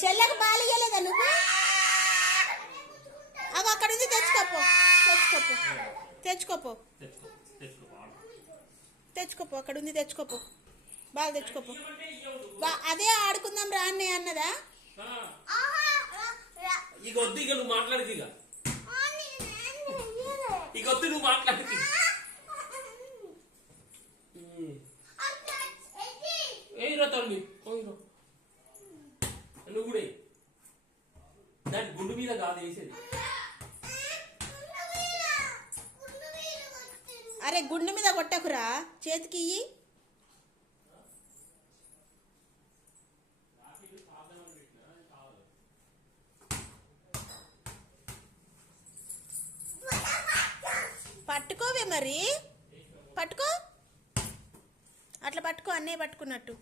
చెల్లెకు బాలు ఇయ్యలేదా నువ్వు? అవి అక్కడ ఉంది తెచ్చుకోపో. తెచ్చుకోపో. తెచ్చుకోపో. తెచ్చుకోపో అక్కడ ఉంది తెచ్చుకోపో. బాగా తెచ్చుకోపో. అదే ఆడుకుందాం రా అన్నయ్య అన్నదా? ఇక వద్దు ఇక నువ్వు మాట్లాడకు ఇక. ఇక వద్దు నువ్వు మాట్లాడకి ఏయిరా తల్లి పోయిరా నువ్వు కూడా దాని గుండు మీద కాదు వేసేది. అరే గుండె మీద కొట్టకురా. చేతికి ఇయ్యి. పట్టుకోవే మరి. పట్టుకో. అట్లా పట్టుకో అన్నయ్య పట్టుకున్నట్టు.